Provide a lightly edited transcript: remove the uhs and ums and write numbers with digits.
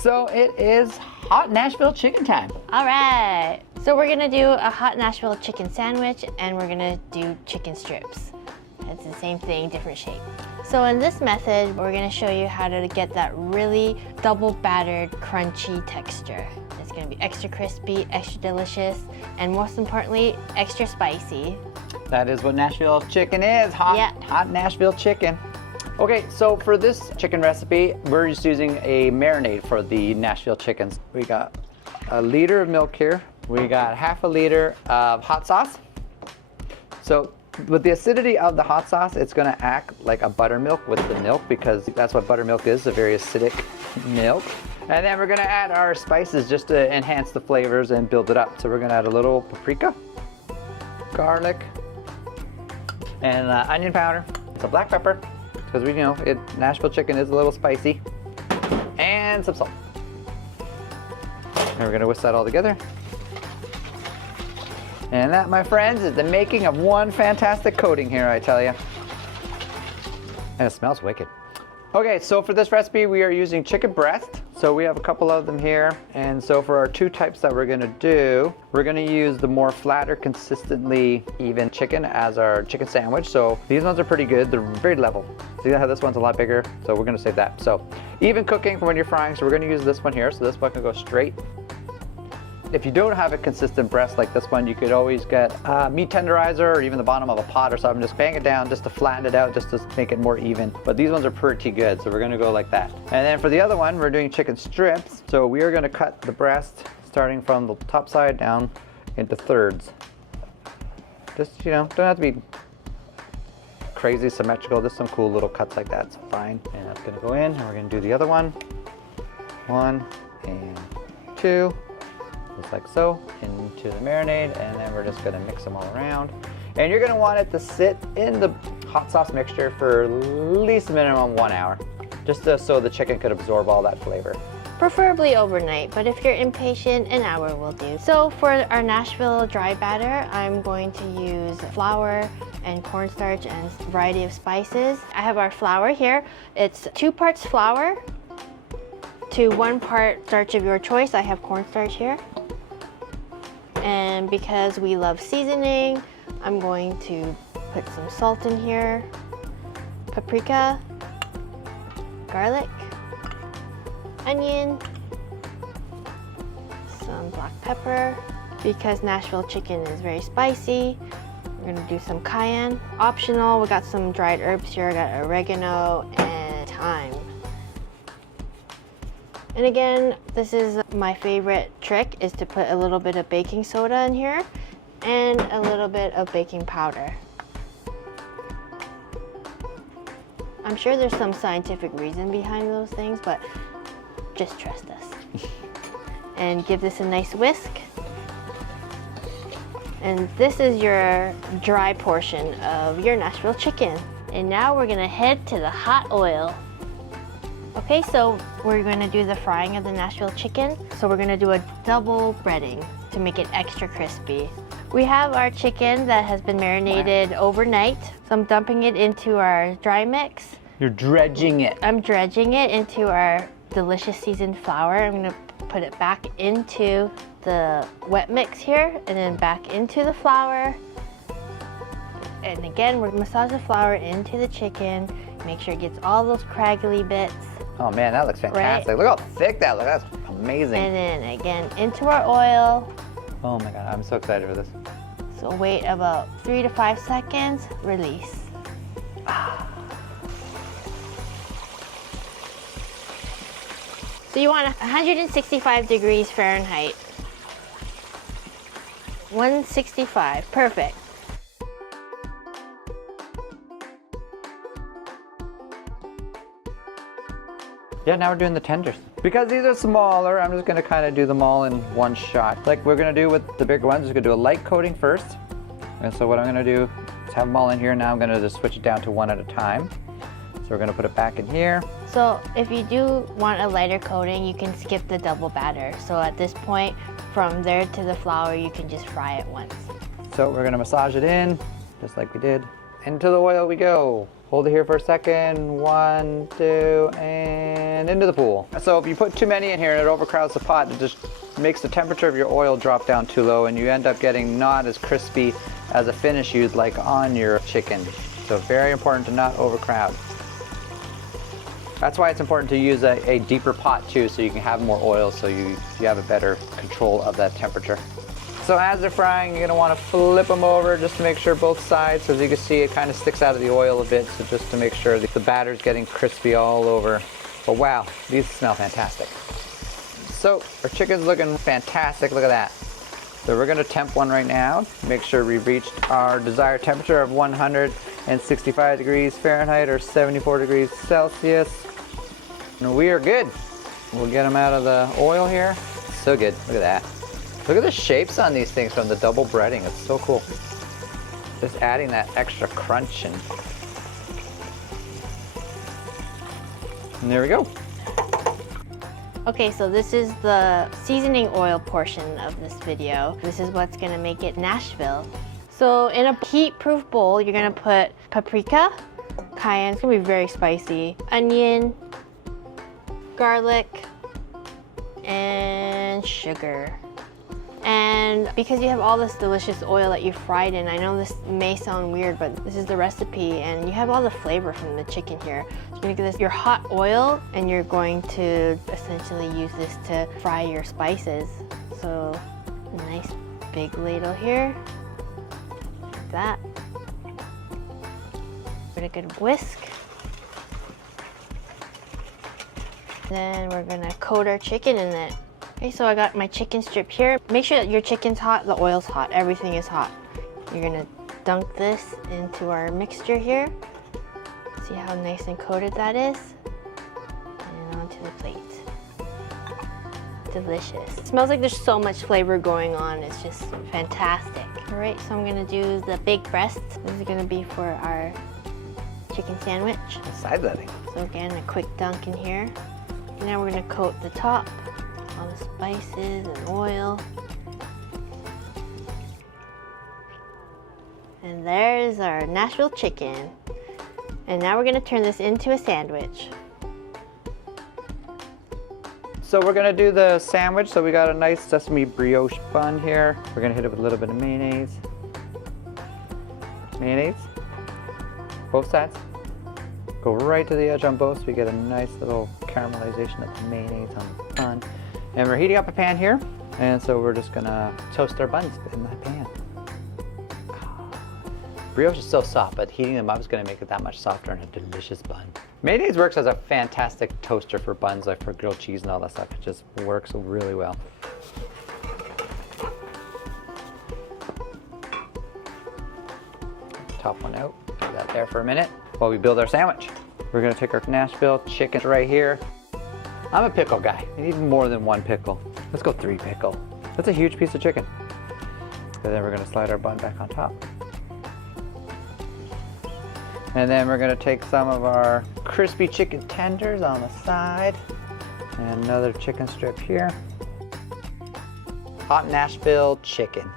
So it is hot Nashville chicken time. All right. So we're gonna do a hot Nashville chicken sandwich and we're gonna do chicken strips. It's the same thing, different shape. So in this method, we're gonna show you how to get that really double battered, crunchy texture. It's gonna be extra crispy, extra delicious, and most importantly, extra spicy. That is what Nashville chicken is, hot Nashville chicken. Okay, so for this chicken recipe, we're just using a marinade for the Nashville chickens. We got a liter of milk here. We got half a liter of hot sauce. So with the acidity of the hot sauce, it's gonna act like a buttermilk with the milk because that's what buttermilk is, a very acidic milk. And then we're gonna add our spices just to enhance the flavors and build it up. So we're gonna add a little paprika, garlic, and onion powder, some black pepper, because we know Nashville chicken is a little spicy, and some salt. And we're gonna whisk that all together. And that, my friends, is the making of one fantastic coating here, I tell you. And it smells wicked. Okay, so for this recipe, we are using chicken breast. So we have a couple of them here. And so for our two types that we're gonna do, we're gonna use the more flatter, consistently even chicken as our chicken sandwich. So these ones are pretty good, they're very level. See how this one's a lot bigger? So we're gonna save that. So even cooking for when you're frying, so we're gonna use this one here. So this one can go straight. If you don't have a consistent breast like this one, you could always get a meat tenderizer or even the bottom of a pot or something. Just bang it down just to flatten it out, just to make it more even. But these ones are pretty good, so we're gonna go like that. And then for the other one, we're doing chicken strips. So we are gonna cut the breast starting from the top side down into thirds. Just, don't have to be crazy symmetrical. Just some cool little cuts like that's fine. And that's gonna go in, and we're gonna do the other one. 1 and 2. Just like so, into the marinade, and then we're just gonna mix them all around. And you're gonna want it to sit in the hot sauce mixture for at least a minimum 1 hour, just so the chicken could absorb all that flavor. Preferably overnight, but if you're impatient, an hour will do. So for our Nashville dry batter, I'm going to use flour and cornstarch and a variety of spices. I have our flour here. It's 2 parts flour to 1 part starch of your choice. I have cornstarch here. And because we love seasoning, I'm going to put some salt in here, paprika, garlic, onion, some black pepper. Because Nashville chicken is very spicy, we're gonna do some cayenne. Optional, we got some dried herbs here. I got oregano and thyme. And again, this is my favorite trick, is to put a little bit of baking soda in here and a little bit of baking powder. I'm sure there's some scientific reason behind those things, but just trust us. And give this a nice whisk. And this is your dry portion of your Nashville chicken. And now we're gonna head to the hot oil. Okay, so we're going to do the frying of the Nashville chicken. So we're going to do a double breading to make it extra crispy. We have our chicken that has been marinated overnight. So I'm dumping it into our dry mix. You're dredging it. I'm dredging it into our delicious seasoned flour. I'm going to put it back into the wet mix here and then back into the flour. And again, we're going to massage the flour into the chicken. Make sure it gets all those craggly bits. Oh man, that looks fantastic. Right? Look how thick that looks. That's amazing. And then again, into our oil. Oh my God, I'm so excited for this. So wait about 3 to 5 seconds, release. So you want 165 degrees Fahrenheit. 165, perfect. Yeah, now we're doing the tenders. Because these are smaller, I'm just gonna kind of do them all in one shot. Like we're gonna do with the bigger ones, just gonna do a light coating first. And so what I'm gonna do is have them all in here. Now I'm gonna just switch it down to one at a time. So we're gonna put it back in here. So if you do want a lighter coating, you can skip the double batter. So at this point, from there to the flour, you can just fry it once. So we're gonna massage it in, just like we did. Into the oil we go. Hold it here for a second. 1, 2, and into the pool. So if you put too many in here and it overcrowds the pot, it just makes the temperature of your oil drop down too low and you end up getting not as crispy as a finish you'd like on your chicken. So very important to not overcrowd. That's why it's important to use a deeper pot too, so you can have more oil, so you have a better control of that temperature. So as they're frying, you're gonna wanna flip them over just to make sure both sides, so as you can see, it kind of sticks out of the oil a bit, so just to make sure that the batter's getting crispy all over. But wow, these smell fantastic. So our chicken's looking fantastic, look at that. So we're gonna temp one right now, make sure we've reached our desired temperature of 165 degrees Fahrenheit or 74 degrees Celsius. And we are good. We'll get them out of the oil here. So good, look at that. Look at the shapes on these things from the double breading, it's so cool. Just adding that extra crunch and there we go. Okay, so this is the seasoning oil portion of this video. This is what's gonna make it Nashville. So in a heat-proof bowl, you're gonna put paprika, cayenne, it's gonna be very spicy, onion, garlic, and sugar. And because you have all this delicious oil that you fried in, I know this may sound weird, but this is the recipe, and you have all the flavor from the chicken here. So you're gonna get this, your hot oil, and you're going to essentially use this to fry your spices. So a nice big ladle here, like that. Give it a good whisk. Then we're gonna coat our chicken in it. Okay, so I got my chicken strip here. Make sure that your chicken's hot, the oil's hot, everything is hot. You're gonna dunk this into our mixture here. See how nice and coated that is? And onto the plate. Delicious. It smells like there's so much flavor going on. It's just fantastic. All right, so I'm gonna do the big breasts. This is gonna be for our chicken sandwich. Side letting. So again, a quick dunk in here. Now we're gonna coat the top, all the spices and oil. And there's our Nashville chicken. And now we're gonna turn this into a sandwich. So we're gonna do the sandwich. So we got a nice sesame brioche bun here. We're gonna hit it with a little bit of mayonnaise. Mayonnaise, both sides. Go right to the edge on both so we get a nice little caramelization of the mayonnaise on the bun. And we're heating up a pan here. And so we're just gonna toast our buns in that pan. Brioche is so soft, but heating them up is gonna make it that much softer and a delicious bun. Mayonnaise works as a fantastic toaster for buns, like for grilled cheese and all that stuff. It just works really well. Top one out, leave that there for a minute while we build our sandwich. We're gonna take our Nashville chicken right here. I'm a pickle guy. I need more than one pickle. Let's go 3 pickle. That's a huge piece of chicken. And then we're gonna slide our bun back on top. And then we're gonna take some of our crispy chicken tenders on the side. And another chicken strip here. Hot Nashville chicken.